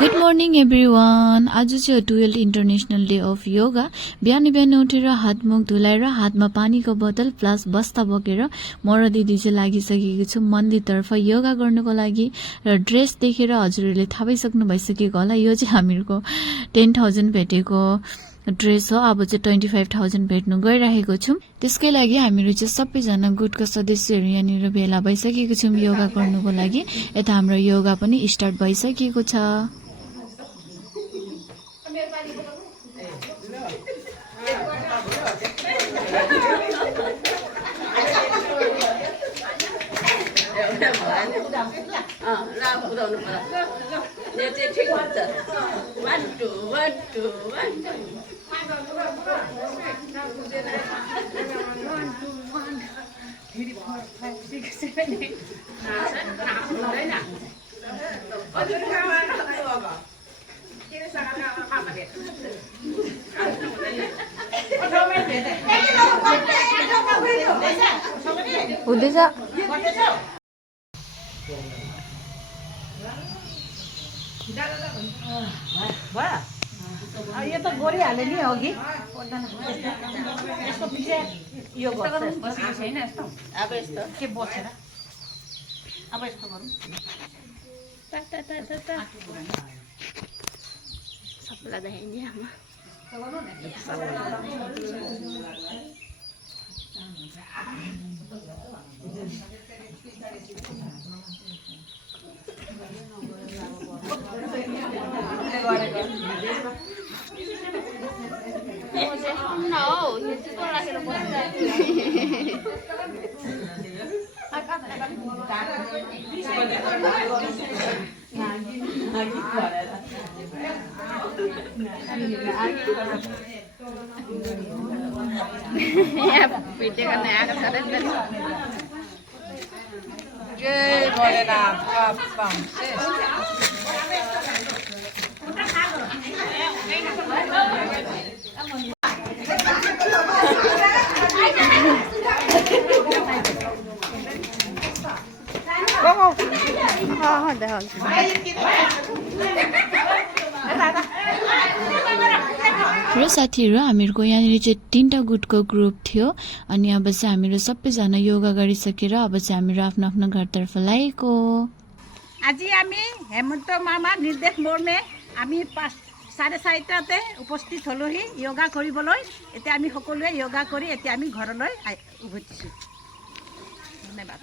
Good morning everyone. आज चाहिँ 12th international day of yoga. बिहान बिहान उठेर हात मुख धुलाएर हातमा पानीको बोतल प्लस बस्ता बोकेर म र दिदी चाहिँ लागिसकेको छु मन्दिरतर्फ योगा गर्नको लागि. र ड्रेस देखेर हजुरहरूले थाहा पाइसक्नु भइसकेको होला, यो चाहिँ हामीहरूको 10,000 भेटेको ड्रेस हो. अब चाहिँ 25,000 भेट्नु गइरहेको छौं. त्यसकै लागि हामीहरू चाहिँ सबैजना गुटका सदस्यहरू यहाँनिर भेला भइसकेको छौं योगा गर्नुको लागि. यता हाम्रो योगा पनि स्टार्ट भइसकेको छ. हुँदैछ यो त गोरी हाले नि अघि यसको पछि यो गर्छ छैन यस्तो अब यस्तो के बसेर अब यस्तो गरौँ सबैलाई देखाइदिए आमा भिडियो गर्ने आएको छ जय भोलेनाथ बाबा र साथीहरू हामीहरूको यहाँनिर चाहिँ 3टा गुटको ग्रुप थियो. अनि अब चाहिँ हामीहरू सबैजना योगा गरिसकेर अब चाहिँ हामीहरू आफ्नो आफ्नो घरतर्फ लागेको. আজি আমি হেমন্ত মামা নিৰ্দেশ মৰ্মে আমি 4:30টাতে উপস্থিত হলোহি যোগা কৰিবলৈ. এতিয়া আমি সকলোৱে যোগা কৰি এতিয়া আমি ঘৰলৈ উভতিছোঁ. ধন্যবাদ.